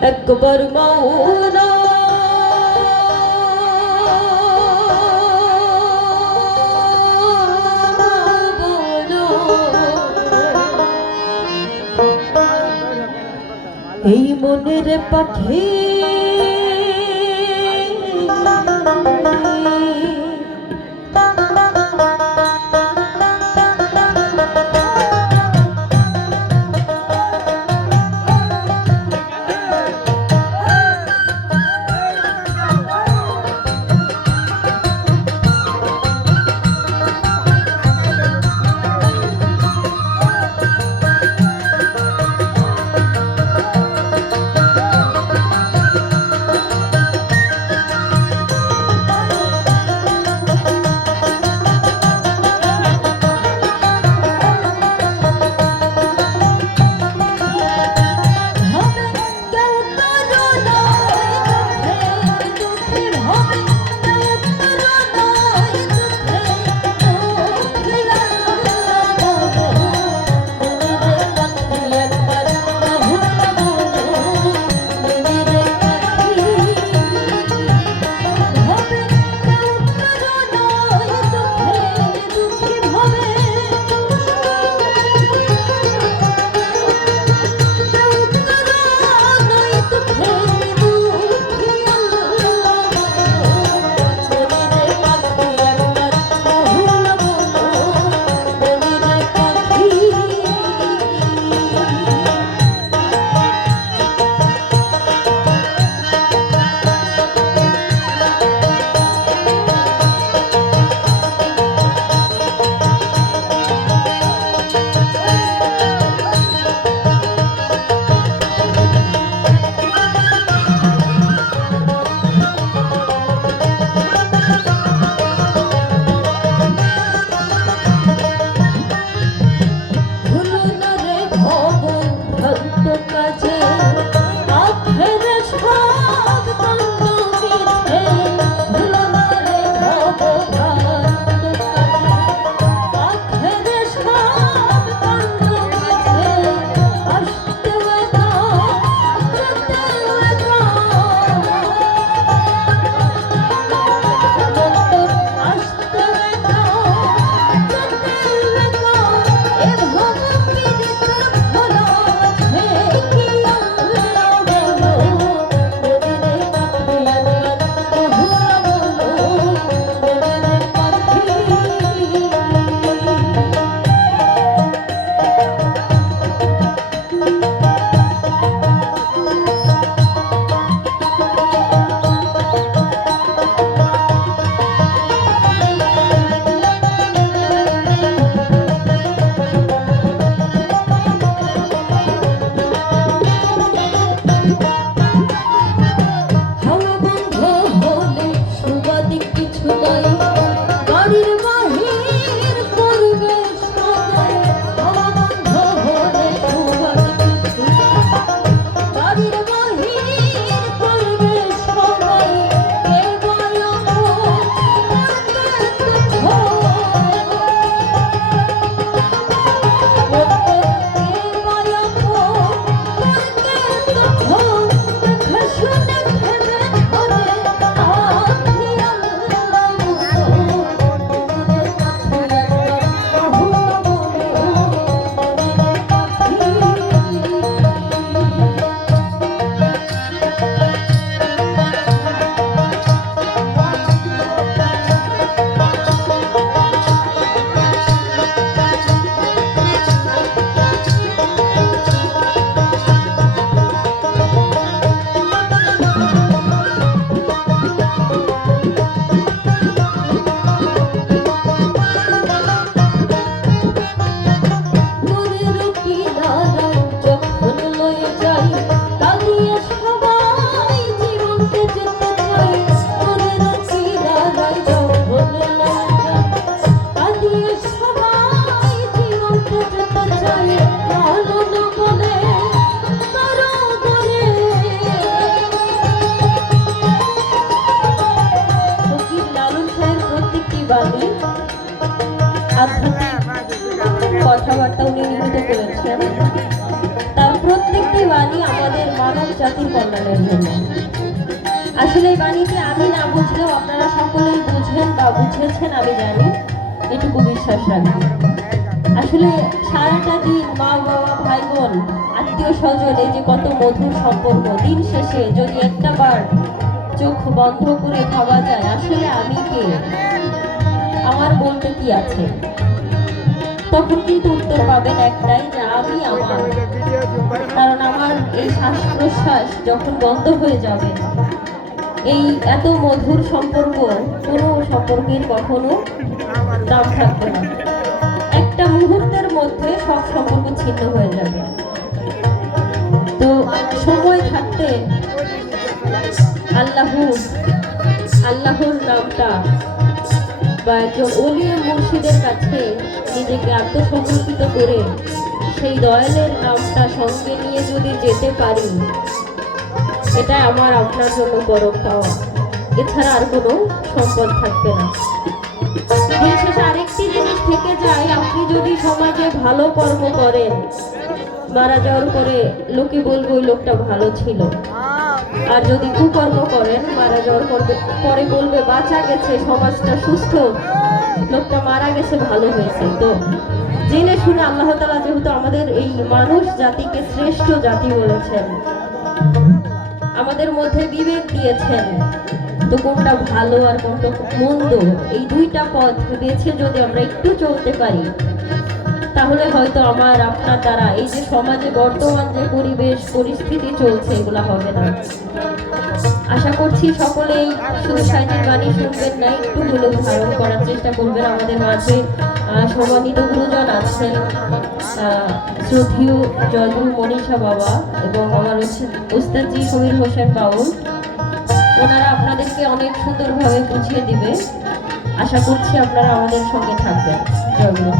একবার মাওনা বলো, এই মনের পাখি কি মানব জাতির কল্যাণের জন্য। আসলে এই বাণীতে আমি না বুঝলেও আপনারা সকলেই বুঝেন বা বুঝেছেন আমি জানি, এটুকু বিশ্বাস রাখি। আসলে সারাটা দিন মা বাবা ভাই বোন আত্মীয় স্বজন, এই যে কত মধুর সম্পর্ক, দিন শেষে যদি একটা বার চোখ বন্ধ করে ভাবা যায় আসলে আমি কে, আমার বলতে কি আছে, তখন কিন্তু উত্তর পাবেন একটাই, যে আমি আমার। কারণ আমার এই শ্বাস প্রশ্বাস যখন বন্ধ হয়ে যাবে, এই এত মধুর সম্পর্ক, কোনো সম্পর্কের কখনো দাম থাকবে না। একটা মুহূর্তের মধ্যে সব সম্পর্ক ছিন্ন হয়ে যাবে। তো সময় থাকতে আল্লাহর নামটা বা একজন ওলিয়ে মুর্শিদের কাছে নিজেকে আত্মসমর্পিত করে সেই দয়ালের নামটা সঙ্গে নিয়ে যদি যেতে পারি, এটা আমার আপনার জন্য বড় পাওয়া। এছাড়া আর কোনো সম্পদ থাকবে না। বিশেষ আরেকটি জিনিস থেকে যায়, আপনি যদি সমাজে ভালো কর্ম করেন, মারা যাওয়ার পরে লোকে বলবে ওই লোকটা ভালো ছিল। আর যদি কুকর্ম করেন, মারা যাওয়ার পরে বলবে বাঁচা গেছে, সমাজটা সুস্থ, লোকটা মারা গেছে, ভালো হয়েছে। তো জেনে শুনে আল্লাহ তাআলা যেহেতু আমাদের এই মানুষ জাতিকে শ্রেষ্ঠ জাতি বলেছেন, আমাদের মধ্যে বিবেক দিয়েছেন, তো কোনটা ভালো আর কোনটা মন্দ, এই দুইটা পথ বেছে যদি আমরা একটু চলতে পারি, তাহলে হয়তো আমার আপনার দ্বারা এই যে সমাজে বর্তমান যে পরিবেশ পরিস্থিতি চলছে, এগুলা হবে না। আশা করছি সকলেই শুধু সাইনের বাণী শুনবেন না, একটু হলেও ধারণ করার চেষ্টা করবেন। আমাদের মাঝে সম্মানিত গুরুজন আছেন, শ্রদ্ধেয় জয়গুরু মনীষা বাবা এবং আমার উস্তাদজি সমীর হোসেন বাউল, ওনারা আপনাদেরকে অনেক সুন্দরভাবে বুঝিয়ে দিবে। আশা করছি আপনারা আমাদের সঙ্গে থাকবেন। জয়গুরু।